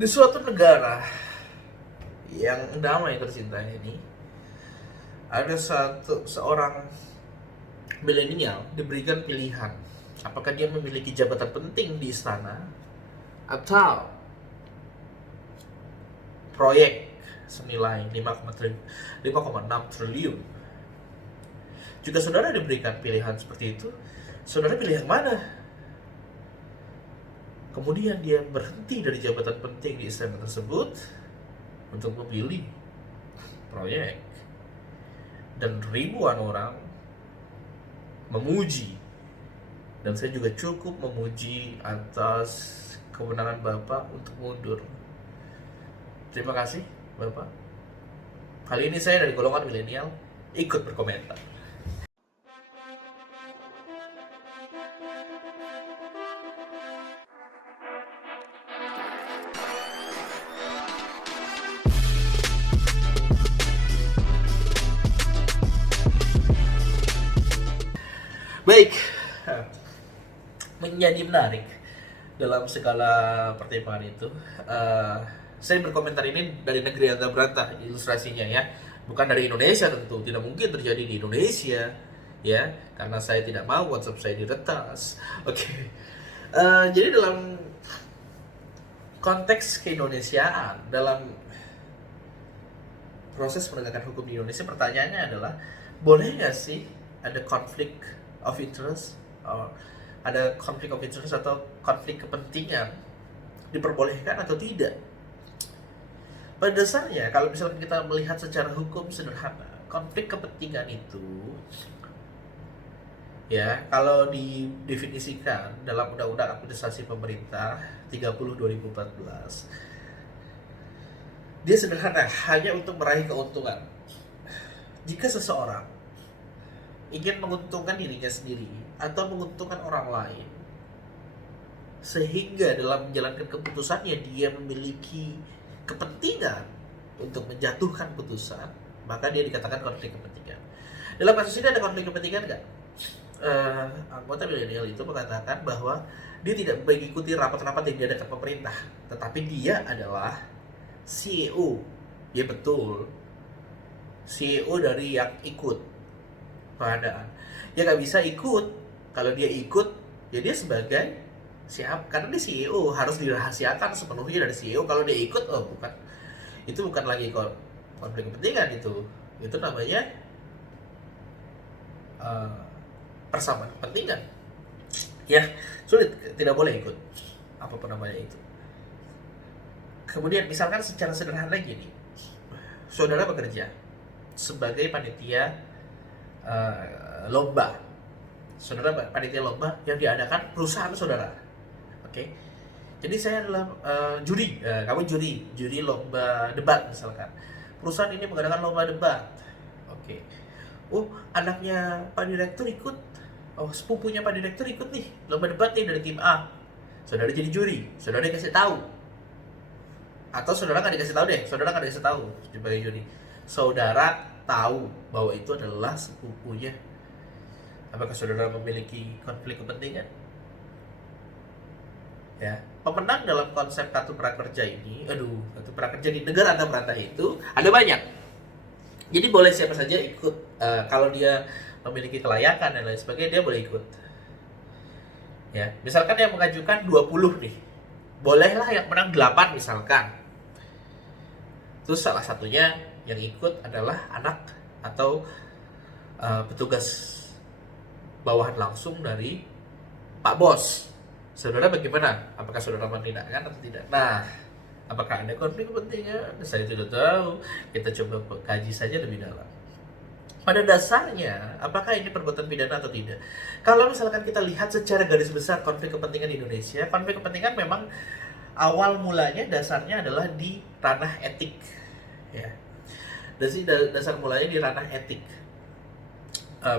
Di suatu negara yang damai tercinta ini, ada seorang milenial diberikan pilihan apakah dia memiliki jabatan penting di istana atau proyek senilai 5,6 triliun. Jika saudara diberikan pilihan seperti itu, saudara pilih yang mana? Kemudian dia berhenti dari jabatan penting di istana tersebut untuk memilih proyek. Dan ribuan orang memuji, dan saya juga cukup memuji atas kemenangan Bapak untuk mundur. Terima kasih Bapak. Kali ini saya dari golongan milenial ikut berkomentar. Baik, menjadi menarik dalam segala pertimbangan itu. Saya berkomentar ini dari negeri yang berantah ilustrasinya ya, bukan dari Indonesia tentu, tidak mungkin terjadi di Indonesia ya, karena saya tidak mau WhatsApp saya diretas. Oke. Jadi dalam konteks keindonesiaan, dalam proses penegakan hukum di Indonesia, pertanyaannya adalah boleh nggak sih ada konflik of interest, ada konflik of interest atau konflik kepentingan, diperbolehkan atau tidak? Pada dasarnya, kalau misalnya kita melihat secara hukum sederhana, konflik kepentingan itu, ya, kalau didefinisikan dalam Undang-Undang Administrasi Pemerintah 30/2014, dia sederhana, hanya untuk meraih keuntungan. Jika seseorang ingin menguntungkan dirinya sendiri atau menguntungkan orang lain, sehingga dalam menjalankan keputusannya dia memiliki kepentingan untuk menjatuhkan putusan, maka dia dikatakan konflik kepentingan. Dalam kasus ini ada konflik kepentingan nggak? Anggota milenial itu mengatakan bahwa dia tidak mengikuti rapat-rapat yang diadakan pemerintah, tetapi dia adalah CEO. Ya betul, CEO dari yang ikut pengadaan. Ya nggak bisa ikut. Kalau dia ikut, ya dia sebagai siap, karena dia CEO, harus dirahasiakan sepenuhnya dari CEO. Kalau dia ikut, oh bukan, itu bukan lagi konflik kepentingan, itu namanya uh, persamaan kepentingan ya, sulit, tidak boleh ikut apapun namanya itu. Kemudian misalkan secara sederhana gini, saudara bekerja sebagai panitia lomba, saudara panitia lomba yang diadakan perusahaan saudara. Oke. Jadi saya adalah juri, kamu juri lomba debat misalkan. Perusahaan ini mengadakan lomba debat. Oke. Oh, anaknya Pak Direktur ikut. Oh, sepupunya Pak Direktur ikut nih, lomba debat nih dari tim A. Saudara jadi juri, saudara dikasih tahu. Atau saudara nggak dikasih tahu deh, saudara nggak dikasih tahu sebagai juri. Saudara tahu bahwa itu adalah sepupunya. Apakah saudara memiliki konflik kepentingan? Ya, pemenang dalam konsep kartu prakerja ini, kartu prakerja di negara anda berantah itu ada banyak. Jadi boleh siapa saja ikut, kalau dia memiliki kelayakan dan lain sebagainya, dia boleh ikut. Ya, misalkan yang mengajukan 20 nih, bolehlah yang menang 8 misalkan. Terus salah satunya yang ikut adalah anak atau petugas bawahan langsung dari Pak Bos. Saudara bagaimana? Apakah saudara menindakkan atau tidak? Nah, apakah ada konflik kepentingan? Saya tidak tahu. Kita coba kaji saja lebih dalam. Pada dasarnya, apakah ini perbuatan pidana atau tidak? Kalau misalkan kita lihat secara garis besar konflik kepentingan di Indonesia, konflik kepentingan memang awal mulanya dasarnya adalah di ranah etik. Ya. Dasar mulanya di ranah etik.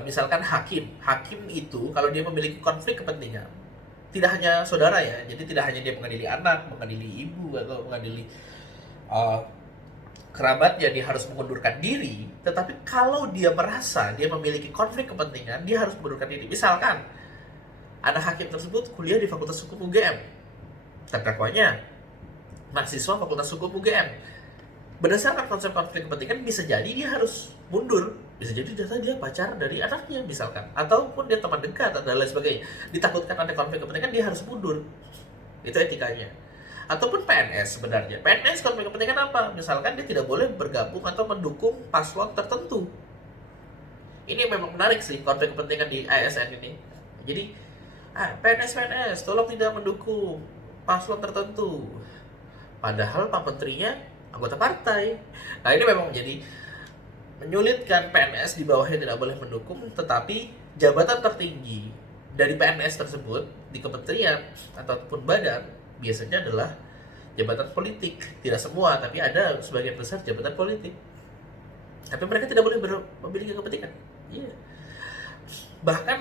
Misalkan hakim itu kalau dia memiliki konflik kepentingan, tidak hanya saudara ya, jadi tidak hanya dia mengadili anak, mengadili ibu, atau mengadili kerabatnya, dia harus mengundurkan diri. Tetapi kalau dia merasa dia memiliki konflik kepentingan, dia harus mengundurkan diri. Misalkan anak hakim tersebut kuliah di Fakultas Hukum UGM, terdakwanya mahasiswa Fakultas Hukum UGM. Berdasarkan konsep konflik kepentingan, bisa jadi dia harus mundur, bisa jadi dia pacar dari anaknya misalkan, ataupun dia teman dekat dan lain sebagainya. Ditakutkan ada konflik kepentingan, dia harus mundur. Itu etikanya. Ataupun PNS sebenarnya. PNS konflik kepentingan apa? Misalkan dia tidak boleh bergabung atau mendukung paslon tertentu. Ini memang menarik sih konflik kepentingan di ASN ini. Jadi PNS tolong tidak mendukung paslon tertentu. Padahal Pak Menterinya anggota partai. Nah, ini memang menjadi menyulitkan PNS di bawahnya tidak boleh mendukung, tetapi jabatan tertinggi dari PNS tersebut di kementerian ataupun badan biasanya adalah jabatan politik. Tidak semua, tapi ada sebagian besar jabatan politik. Tapi mereka tidak boleh memiliki kepentingan. Iya. Bahkan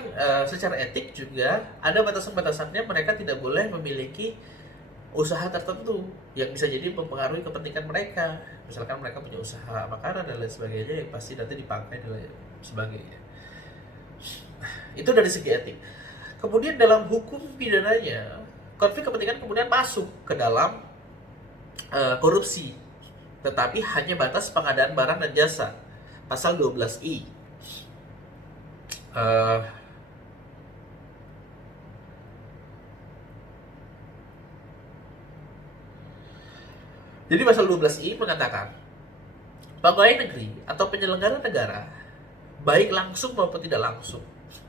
secara etik juga ada batasan-batasannya, mereka tidak boleh memiliki usaha tertentu yang bisa jadi mempengaruhi kepentingan mereka. Misalkan mereka punya usaha makanan dan lain sebagainya, yang pasti nanti dipakai dan lain sebagainya. Itu dari segi etik. Kemudian dalam hukum pidananya, konflik kepentingan kemudian masuk ke dalam korupsi, tetapi hanya batas pengadaan barang dan jasa, pasal 12I. Jadi pasal 12I mengatakan, pegawai negeri atau penyelenggara negara, baik langsung maupun tidak langsung,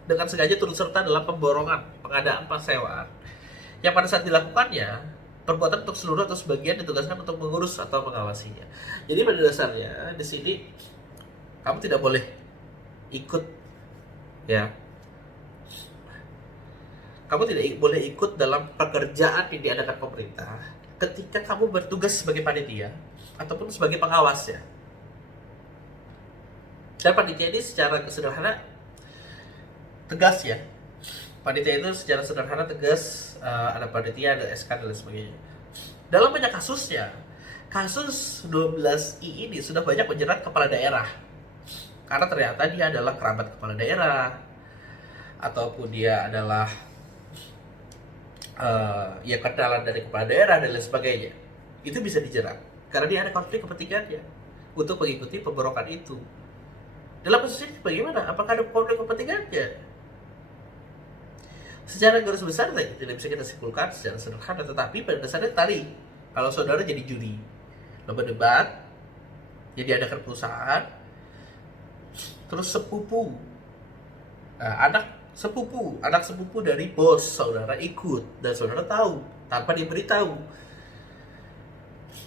dengan sengaja turut serta dalam pemborongan, pengadaan, persewaan, yang pada saat dilakukannya, perbuatan untuk seluruh atau sebagian ditugaskan untuk mengurus atau mengawasinya. Jadi pada dasarnya di sini kamu tidak boleh ikut, ya. Kamu tidak boleh ikut dalam pekerjaan yang diadakan pemerintah ketika kamu bertugas sebagai panitia ataupun sebagai pengawas, ya. Dan panitia ini secara sederhana tegas, ya. Panitia itu secara sederhana tegas, ada panitia, ada SK dan lain sebagainya. Dalam banyak kasusnya, kasus 12I ini sudah banyak menjerat kepala daerah. Karena ternyata dia adalah kerabat kepala daerah, ataupun dia adalah ya kenalan dari kepala daerah dan lain sebagainya. Itu bisa dijerat karena dia ada konflik kepentingannya untuk mengikuti pemborokan itu. Dalam kasus ini bagaimana? Apakah ada konflik kepentingannya? Secara garis besar tidak bisa kita simpulkan secara sederhana, tetapi pada dasarnya tadi, kalau saudara jadi juri lomba debat, jadi adakan perusahaan, terus sepupu, anak sepupu dari bos saudara ikut dan saudara tahu tanpa diberitahu,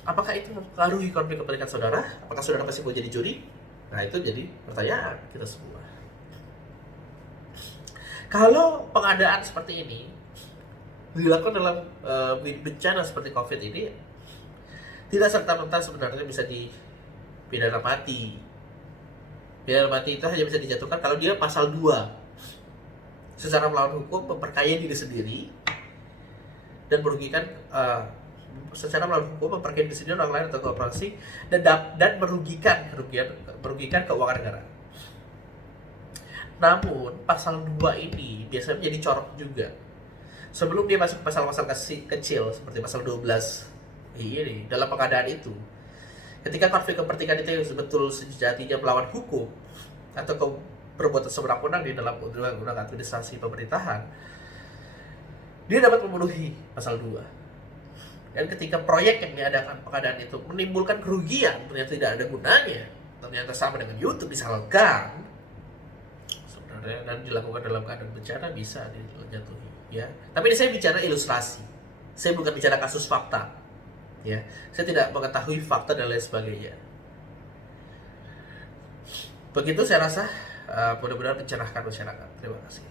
apakah itu mempengaruhi konflik kepentingan saudara? Apakah saudara masih mau jadi juri? Nah, itu jadi pertanyaan kita semua. Kalau pengadaan seperti ini dilakukan dalam bencana seperti COVID ini, tidak serta-merta sebenarnya bisa dipidana mati. Pidana mati itu hanya bisa dijatuhkan kalau dia pasal 2, secara melawan hukum, memperkaya diri sendiri dan merugikan secara melawan hukum, memperkaya diri sendiri, orang lain atau korporasi, dan merugikan keuangan negara. Namun pasal 2 ini biasanya menjadi corok juga. Sebelum dia masuk pasal-pasal kecil seperti pasal 12 ini, dalam pengadaan itu, ketika konflik kepentingan itu betul sejatinya melawan hukum atau perbuatan sewenang-wenang di dalam undang-undang administrasi pemerintahan, dia dapat memenuhi pasal 2. Dan ketika proyek yang diadakan pengadaan itu menimbulkan kerugian, ternyata tidak ada gunanya, ternyata sama dengan YouTube misalkan, sebenarnya, dan dilakukan dalam keadaan bencana, bisa dijatuhi, ya. Tapi ini saya bicara ilustrasi, saya bukan bicara kasus fakta, ya. Saya tidak mengetahui fakta dan lain sebagainya. Begitu saya rasa, mudah-mudahan mencerahkan masyarakat. Terima kasih.